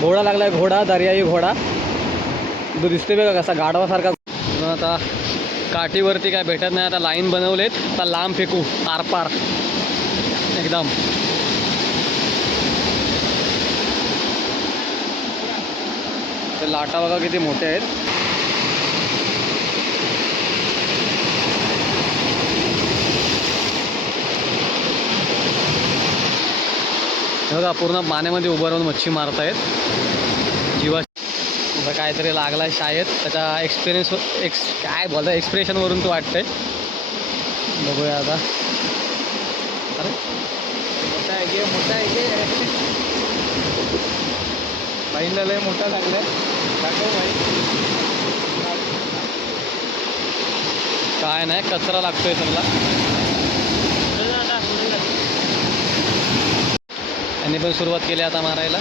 घोडा लागलाय घोडा दर्याई घोडा. तो दिसते बघा कसा गाढवासारखा. आता काठीवरती काय भेटत नाही आता लाईन बनवलेत. आता लांब फेकू पार पार. एकदम. ते लाटा बघा किती मोठे आहेत. बघा पूर्ण पाण्यामध्ये उभं राहून मच्छी मारतायत. जीवा आता काहीतरी लागलाय शाळेत. त्याच्या एक्सपिरियन्स एक्स काय बोलता एक्सप्रेशनवरून तो वाटतंय. बघूया आता. अरे मोठा आहे गे मोठा आहे गे. बाईला लय मोठा लागलाय. दाखव बाई. काय नाही कचरा लागतोय त्याला. त्यांनी पण सुरुवात केली आता मारायला.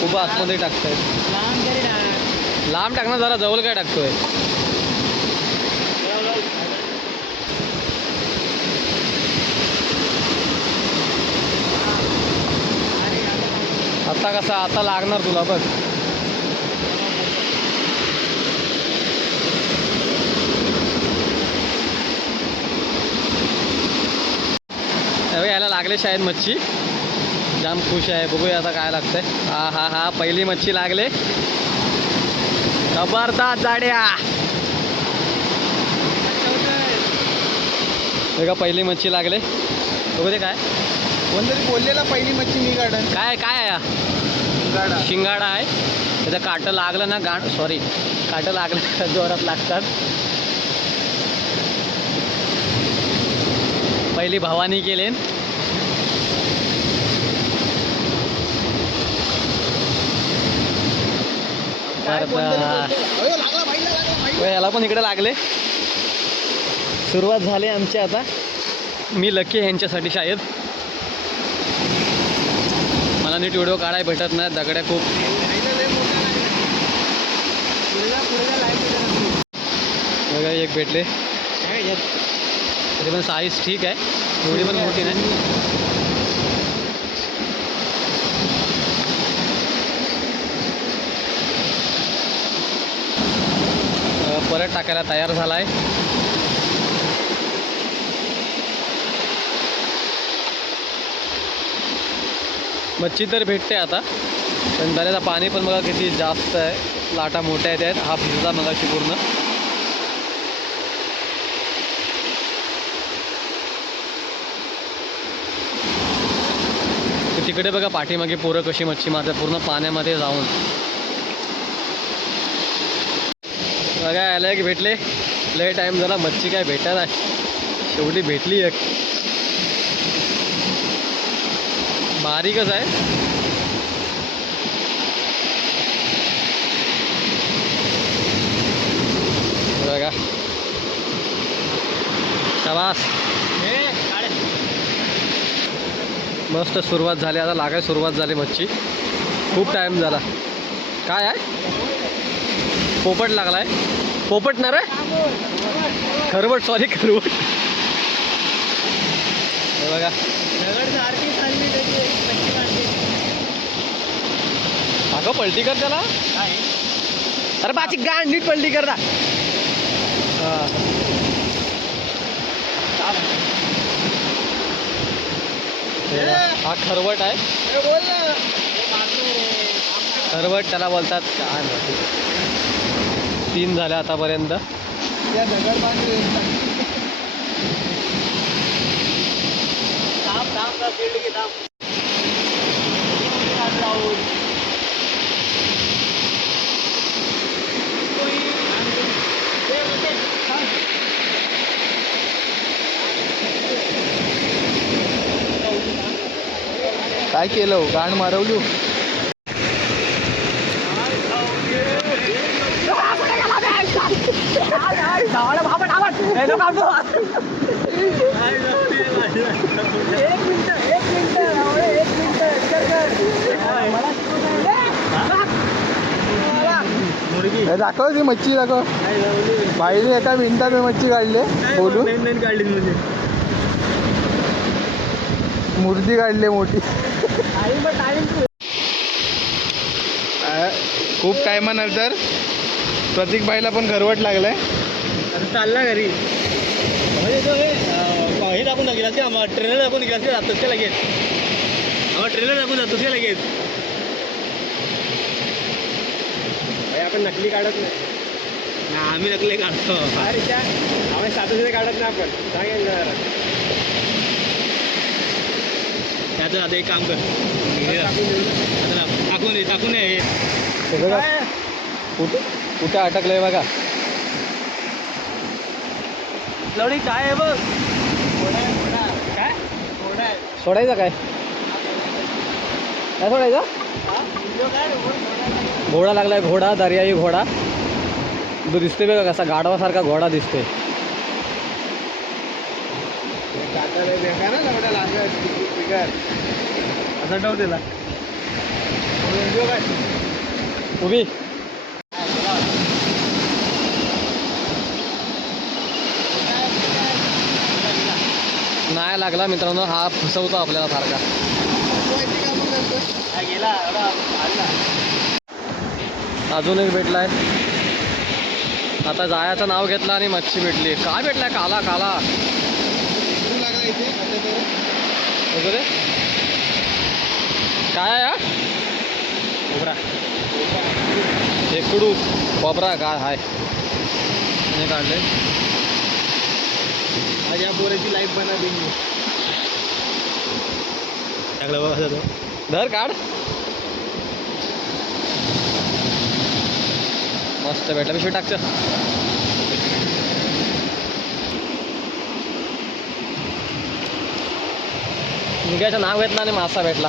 खूप आतमध्ये टाकतायत लांब टाकणं जरा जवळ काय टाकतोय? आता कसा आता लागणार तुला बघ हे बघ, याला लागले शाळेत मच्छी. जाम खुश आहे. बघूया आता काय लागतंय. हा हा हा पहिली मच्छी लागले. जबरदस्त जाड्या. बघा पहिली मच्छी लागले. बघू दे काय. कोणतरी बोललेला पहिली मच्छी मी गार्डन काय काय आहे हा? गाडा शिंगाडा आहे. त्याचं काटं लागलं ना गाण सॉरी काटं लागलं जोरात लागतात. पहिली भवानी केले काय कोणतरी परत बोललेलं. अयो, लागला बाईला लागला बाईला. याला पण इकडे लागले. सुरुवात झाली आमची आता. मी लकी ह्यांच्यासाठी शायद. शाळेत मला नीट व्हिडिओ काढायला भेटत नाही दगड्या खूप. बघा एक भेटले. तरी पण साईज ठीक आहे. एवढी पण मोठी नाही. परत टाकायला तयार झाला आहे मच्छी तर भेटते आता पण दऱ्याचं पाणी पण बघा किती जास्त आहे. लाटा मोठ्या आहेत हा भिजला मगाशी पूर्ण. तिकडे बघा पाठीमागे पोरं कशी मच्छी मारतात. पूर्ण पाण्यामध्ये जाऊन. बघा याला एक भेटले? लय टाईम झाला मच्छी काय भेटत आहे? शेवटी भेटली एक. बारीकच आहे. बघा. शाबास. मस्त सुरुवात झाली आता लागायला सुरुवात झाली मच्छी. खूप टाईम झाला. काय आहे? पोपट लागलाय. पोपट ना रे? खरवट सॉरी खरवट. हे बघा. अगं पलटी कर त्याला. अरे बाची गाण नीट पलटी कर ना. हा. खरवट आहे. खरवट त्याला बोलतात काय तीन झाले आतापर्यंत. या दगड बांधले थांब थांब थांब दीड घे थांब. काय केलं हो? गाण मारवली हे दाखव ती मच्छी दाखव. बाईने एका मिनिटात मच्छी काढले बोलून. काढली म्हणजे मूर्ती काढली मोठी खूप टायमानंतर प्रतीक बाईला पण घरवट लागलाय. चालला घरी. म्हणजे तो हे हे दाखवून गेला की आम्हाला ट्रेलर दाखवून गेला की जातोस का लगेच. आम्हाला ट्रेलर दाखवून जातोस का लगेच. आपण नकली काढत नाही. आम्ही नकली काढतो. अरे त्या आम्ही सातशे काढत नाही आपण. सांगेल ना त्याचं आता एक काम कर. आता टाकून दे टाकून दे कुठे? कुठे अटकलंय बघा. लवडी काय आहे बघ? काय सोडायचं काय? काय सोडायचं? घोडा लागलाय घोडा दर्याई घोडा. तो दिसते बघा कसा गाढवासारखा घोडा दिसते असा डाव दिला उभी. नाही लागला मित्रांनो हा फसवतो आपल्याला सारखा. अजून एक भेटलाय. आता जायाचं नाव घेतलं आणि मच्छी भेटली. काय भेटलाय? काला काला. वगैरे? काय आहे हा? खेकडू काय हाय. हे काढले आज या पोराची लाईफ बना देईन टाकलं बघा तो धर काढ. मस्त भेटला पिशवी टाकचं मुंग्याचं नाव घेतलं आणि मासा भेटला.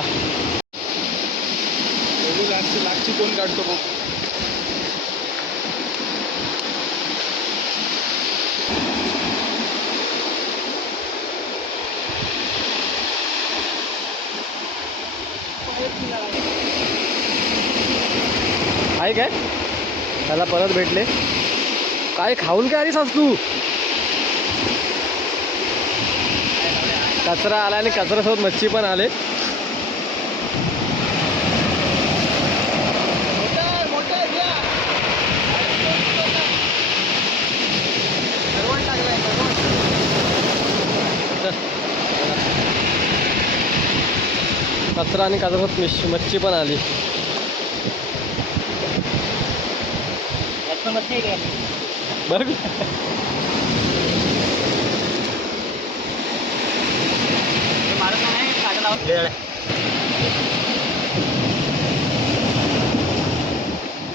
लागची कोण काढतो बघ आहे काय? त्याला परत भेटले. काय खाऊन काय आलीस आज तू? कचरा आला आणि कचऱ्यासोबत मच्छी पण आले. कचरा आणि कचऱ्यासोबत मिश- मच्छी पण आली. बघ.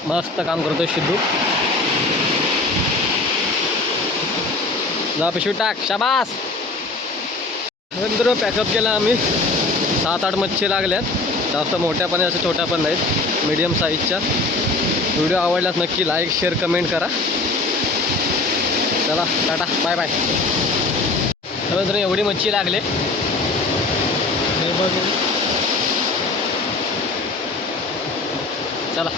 मस्त काम करतोय सिद्धू जा पिशवी टाक शाबास. नंतर पॅकअप केला आम्ही. सात आठ मच्छी लागल्यात. जास्त मोठ्या पण असं छोट्या पण नाहीत. मीडियम साईजच्या व्हिडिओ आवडल्यास नक्की लाईक शेअर कमेंट करा. चला टाटा. बाय बाय तर एवढी मच्छी लागले. चला.